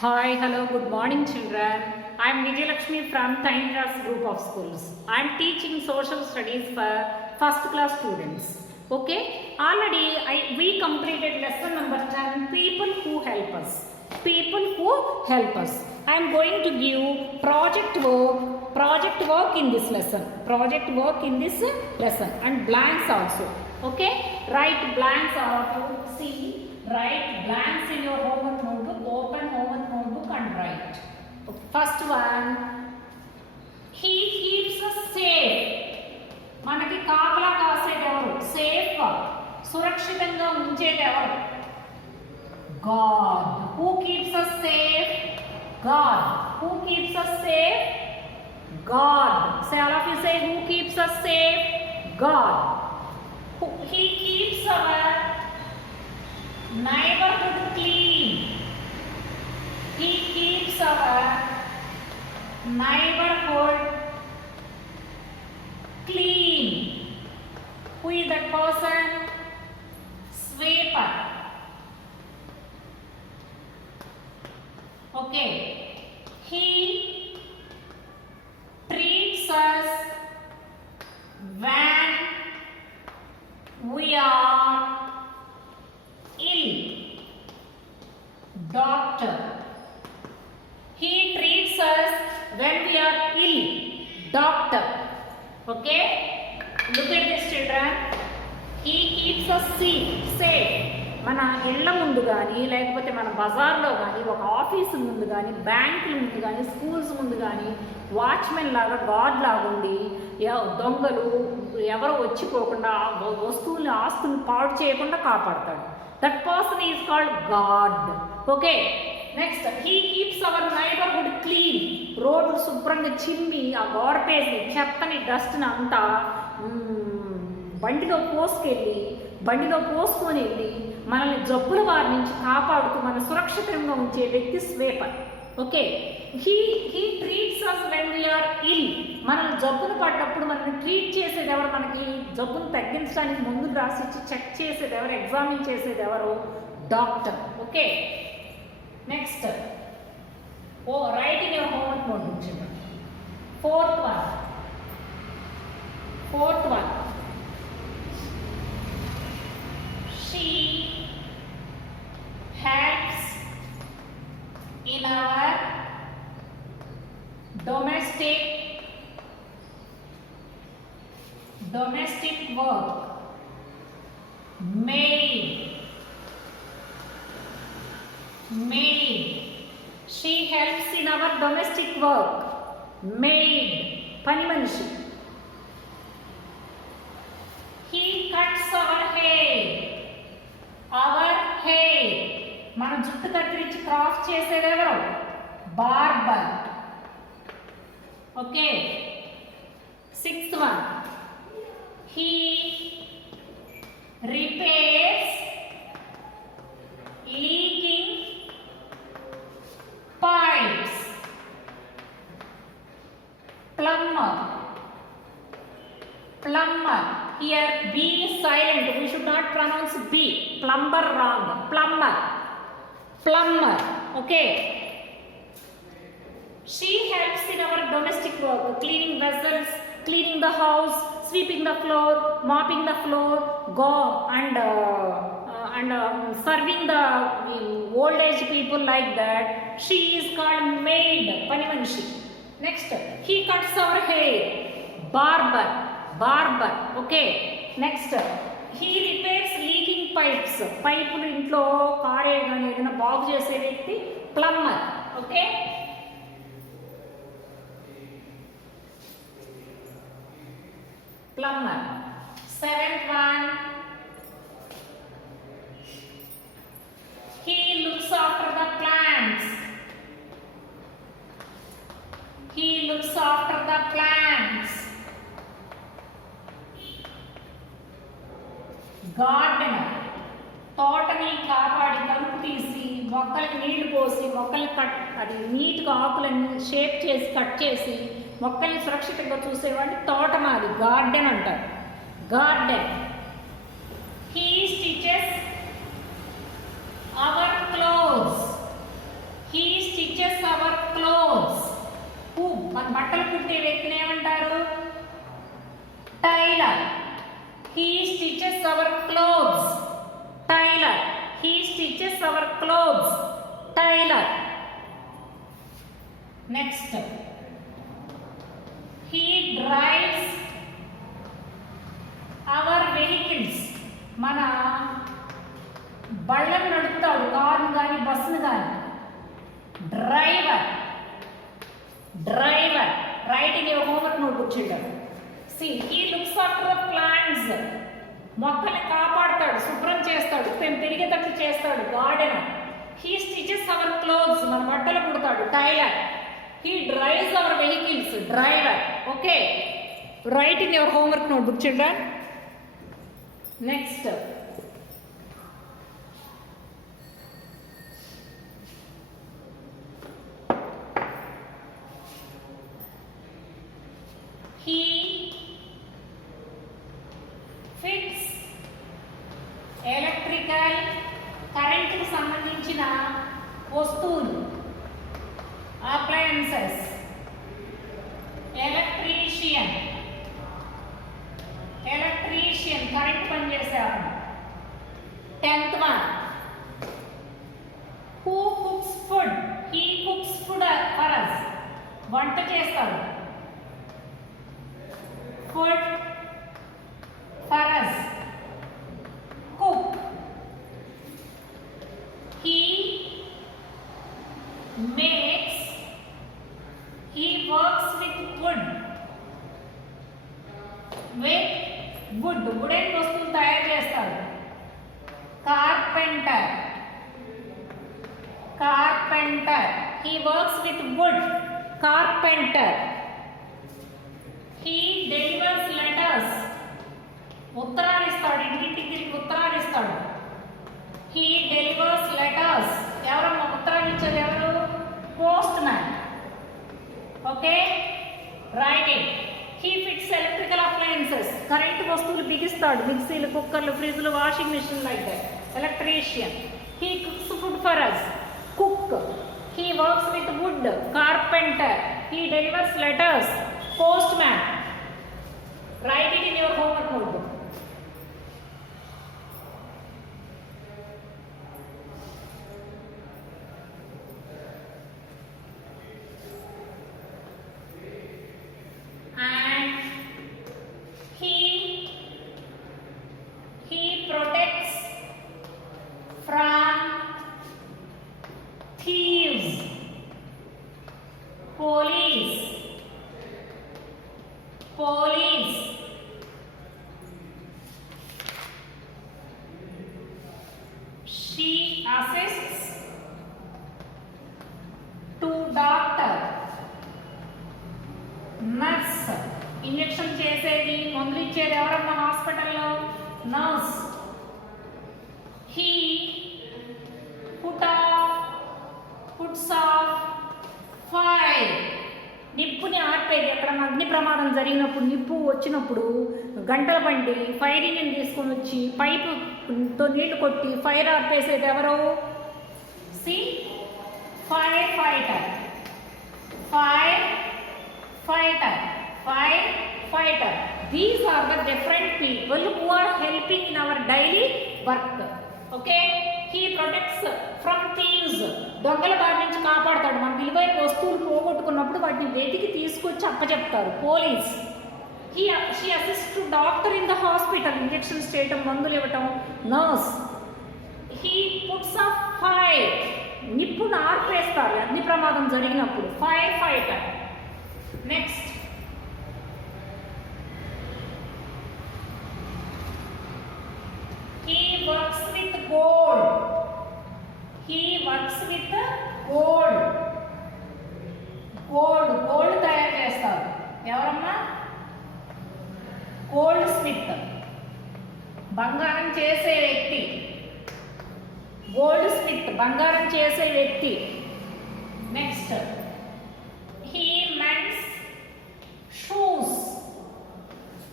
Hi, hello, good morning children. I am Vijayalakshmi from Tiny Group of Schools. I am teaching social studies for first class students. Okay, already we completed lesson number 10, people who help us. People who help us. I am going to give project work in this lesson. Project work in this lesson and blanks also. Okay, write blanks are to see. Write blanks in your homework notebook, open homework notebook and write. First one, he keeps us safe. మనకి కాపలా కాసేది ఎవరు? సేఫ్ సురక్షితంగా ఉంచేది ఎవరు? God. Who keeps us safe? God. Who keeps us safe? God. Say all of you say who keeps us safe? God. He keeps our neighborhood clean. He keeps our neighborhood clean. Who is that person? Sweeper. Okay. He treats us when we are ill. Doctor. He treats us when we are ill. Doctor. Okay? Look at this children. He keeps us safe. మన ఇళ్ళ ముందు కానీ లేకపోతే మన బజార్లో కానీ ఒక ఆఫీసు ముందు కానీ బ్యాంకుల ముందు కానీ స్కూల్స్ ముందు కానీ వాచ్మెన్ లాగా గాడ్ లాగా ఉండి దొంగలు ఎవరు వచ్చిపోకుండా వస్తువుల్ని ఆస్తుల్ని పాడు చేయకుండా కాపాడతాడు. That person is called God. Okay, next he keeps hour neighbourhood clean. రోడ్లు శుభ్రంగా చిమ్మి ఆ గార్బేజ్ని చెత్తని డస్ట్ని అంతా బండిలో పోసుకొని వెళ్ళి మనల్ని జబ్బుల వారి నుంచి కాపాడుతూ మన సురక్షితంగా ఉంచే వ్యక్తి sweeper. Okay, he treats us when we're ill. మనల్ని జబ్బును పడ్డప్పుడు మనల్ని ట్రీట్ చేసేది ఎవరు? మనకి జబ్బును తగ్గించడానికి ముందు రాసిచ్చి చెక్ చేసేది ఎవరు? ఎగ్జామిన్ చేసేది ఎవరు? Doctor. Okay, next right in your homework notebook children. Fourth one she helps in our domestic work. Maid. She helps in our domestic work. Maid, pani manishi. He cuts our hair. మన జుట్టు కత్తిరించి క్రాఫ్ట్ చేసేది ఎవరు? Barber. Okay, sixth one, he repairs leaking pipes. Plumber. Here B is silent. We should not pronounce B. Plumber wrong. Plumber. Okay. She helps in our domestic work, cleaning vessels, cleaning the house, sweeping the floor, mopping the floor, and serving the old age people like that. She is called maid. Panimanishi. Next, he cuts our hair. Barber. Okay, next he repairs leaking pipes. పైపులు ఇంట్లో కారే కానీ ఏదైనా బాగు చేసే వ్యక్తి plumber. Okay, plumber. Seventh one, he looks after the plants. Gardener. తోటని కాపాడి కలుపు తీసి మొక్కలకి నీళ్లు పోసి అది నీట్గా ఆకులన్నీ షేప్ చేసి కట్ చేసి మొక్కల్ని సురక్షితంగా చూసేవాడిని తోటమాలి, గార్డెన్ అంటారు. Garden. He stitches our clothes. He He stitches our clothes. Tailor. He stitches our clothes. Tailor. Next. He drives our vehicles. మన బళ్ళను నడుపుతాడు, కారును కానీ బస్సును కానీ. Driver. Driver. Right in your homework notebook children. See, he looks after the plants. మొక్కల్ని కాపాడుతాడు, శుభ్రం చేస్తాడు, పెరిగేటట్లు చేస్తాడు, garden. He stitches our clothes. మన బట్టలు కుడతాడు, tailor. He drives our vehicles. Driver. Okay. Write in your homework notebook, children. Next. He fits electrical current కు సంబంధించిన వస్తువులు, appliances. Electrician. Electrician కరెంట్ పని చేసేవాడు. 10th one. Who cooks food? He cooks food for us. వంట చేస్తాడు. Food for us. Cook. He makes. He works with wood. With wood. Wooden వస్తువులు తయారు చేస్తాడు. Carpenter. Carpenter. He works with wood. Carpenter. He delivers letters. ఉత్తరాలు ఇస్తాడు, ఇంటింటికి తిరిగి ఉత్తరాలు ఇస్తాడు. He delivers letters. ఎవరమ్మా ఉత్తరాలు ఇచ్చేది ఎవరు? Postman. Okay, right it. He fits electrical appliances. Current వస్తువులు బిగిస్తాడు, మిక్సీలు, కుక్కర్లు, ఫ్రిడ్జ్లు, washing machine, like that. Electrician. He cooks food for us. Cook. He works with wood. Carpenter. He delivers letters. Postman. Write it in your homework notebook. And he protects from thieves. Police. Police. She assists to doctor. Nurse. Injection చేసేది, మందులు ఇచ్చేది ఎవరమ్మా హాస్పిటల్లో? Nurse. He puts of fire. నిప్పుని ఆర్పేది. ఎక్కడ అగ్ని ప్రమాదం జరిగినప్పుడు, నిప్పు వచ్చినప్పుడు గంటల బండి ఫైర్ ఇంజిన్ తీసుకొని వచ్చి పైపుతో నీళ్లు కొట్టి ఫైర్ ఆర్పేసేది ఎవరు? See fire fighter. Fire fighter. Firefighter. These are the different people who are helping in our daily work. Okay. He protects from thieves. దొంగల బారి నుంచి కాపాడతాడు. మన విలువైన వస్తువులు పోగొట్టుకున్నప్పుడు వాటిని వెతికి తీసుకొచ్చి అప్పచెప్తారు. Police. She assists to doctor in the hospital. Injections చేయటం, మందులు ఇవ్వటం. Nurse. He puts out fire. నిప్పును ఆర్పేస్తారు అగ్ని ప్రమాదం జరిగినప్పుడు. Firefighter. Next. He works with gold. He works with gold. Gold తయారు చేస్తారు. ఎవరమ్మా? Gold Smith. బంగారం చేసే వ్యక్తి. గోల్డ్ స్మిత్ బంగారం చేసే వ్యక్తి. Next. He mends shoes.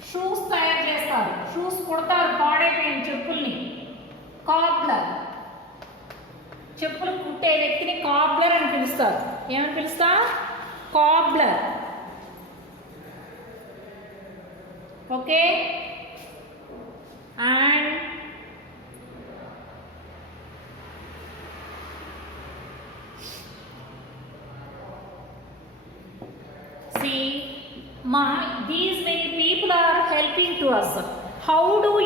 Shoes తయారు చేస్తారు. షూస్ కుడతారు పాడైపోయిన చెప్పుల్ని. కాబ్లర్. చెప్పులు కుట్టే వ్యక్తిని కాబ్లర్ అని పిలుస్తారు. ఏమని పిలుస్తా? Cobbler. Okay. and see, these many people are helping to us. How do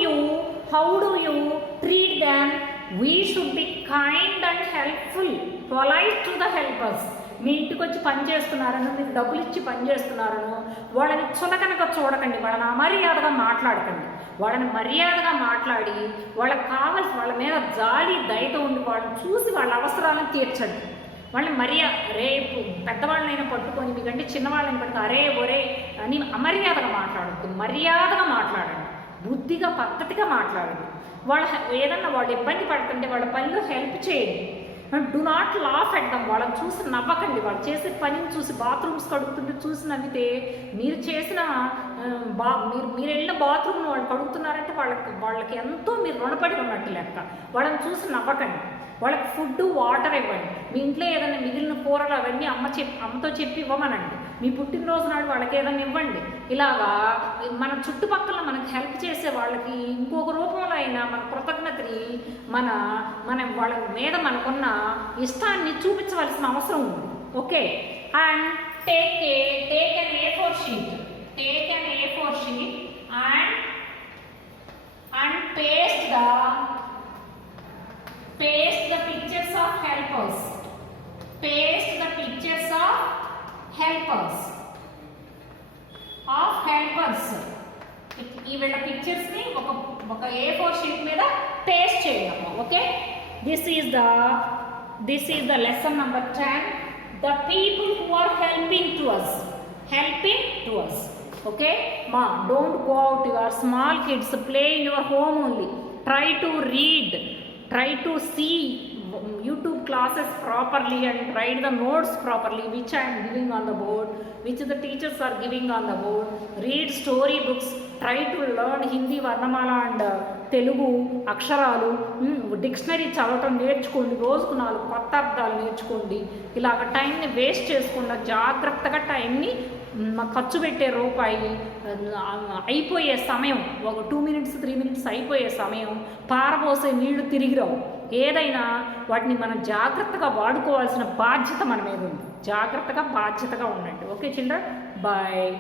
you treat them? We should be kind and helpful, polite to the helpers. మీ ఇంటికి వచ్చి పని చేస్తున్నారను, మీకు డబ్బులు ఇచ్చి పని చేస్తున్నారను వాళ్ళని చులకనగా చూడకండి, వాళ్ళని అమర్యాదగా మాట్లాడకండి. వాళ్ళని మర్యాదగా మాట్లాడి వాళ్ళకి కావాల్సి వాళ్ళ మీద జాలి దయతో ఉండి వాళ్ళని చూసి వాళ్ళ అవసరాలను తీర్చండి. వాళ్ళని రేపు పెద్దవాళ్ళనైనా పట్టుకొని మీకంటే చిన్నవాళ్ళని పట్టుకు అరే ఒరే అని అమర్యాదగా మాట్లాడద్దు, మర్యాదగా మాట్లాడండి, బుద్ధిగా పద్ధతిగా మాట్లాడండి. ఏదన్నా వాళ్ళు ఇబ్బంది పడుతుంటే వాళ్ళ పనిలో హెల్ప్ చేయండి. Do not laugh at them. వాళ్ళని చూసి నవ్వకండి. వాళ్ళు చేసే పనిని చూసి బాత్రూమ్స్ కడుగుతుంటే చూసి నవ్వితే మీరు చేసిన మీరు వెళ్ళిన బాత్రూమ్ను వాళ్ళు కడుగుతున్నారంటే వాళ్ళకి ఎంతో మీరు రుణపడి ఉన్నట్టు లెక్క. వాళ్ళని చూసి నవ్వకండి. వాళ్ళకి ఫుడ్ వాటర్ ఇవ్వండి. మీ ఇంట్లో ఏదైనా మిగిలిన కూరలు అవన్నీ అమ్మతో చెప్పి ఇవ్వమనండి. మీ పుట్టినరోజు నాడు వాళ్ళకి ఏదైనా ఇవ్వండి. ఇలాగా మన చుట్టుపక్కల మనకు హెల్ప్ చేసే వాళ్ళకి ఇంకొక రూపంలో అయినా మన కృతజ్ఞతని మన వాళ్ళ మీద మనకున్న ఇష్టాన్ని చూపించవలసిన అవసరం ఉంది. Okay, and take an A4 sheet. Take an A4 sheet and paste the pictures of helpers. Paste the pictures of helpers. ఈ వీళ్ళ పిక్చర్స్ ని ఒక A4 షీట్ మీద పేస్ట్ చేయండి. Okay, this is the lesson number 10. The people who are helping to us. Okay, don't go out. You are small kids, play in your home only. Try to read, try to see YouTube classes properly and write the notes properly which I am giving on the board, which the teachers are giving on the board. Read story books, try to learn Hindi Varnamala and Telugu అక్షరాలు, డిక్షనరీ చదవటం నేర్చుకోండి. రోజుకు 4 కొత్త అర్థాలు నేర్చుకోండి. ఇలాగ టైంని వేస్ట్ చేసుకుండా జాగ్రత్తగా టైంని ఖర్చు పెట్టే రూపాయి అయిపోయే సమయం, ఒక 2 minutes 3 minutes అయిపోయే సమయం, పారబోసే నీళ్లు తిరిగి రావు. ఏదైనా వాటిని మనం జాగ్రత్తగా వాడుకోవాల్సిన బాధ్యత మన మీద ఉంది. జాగ్రత్తగా బాధ్యతగా ఉండండి. Okay children, bye.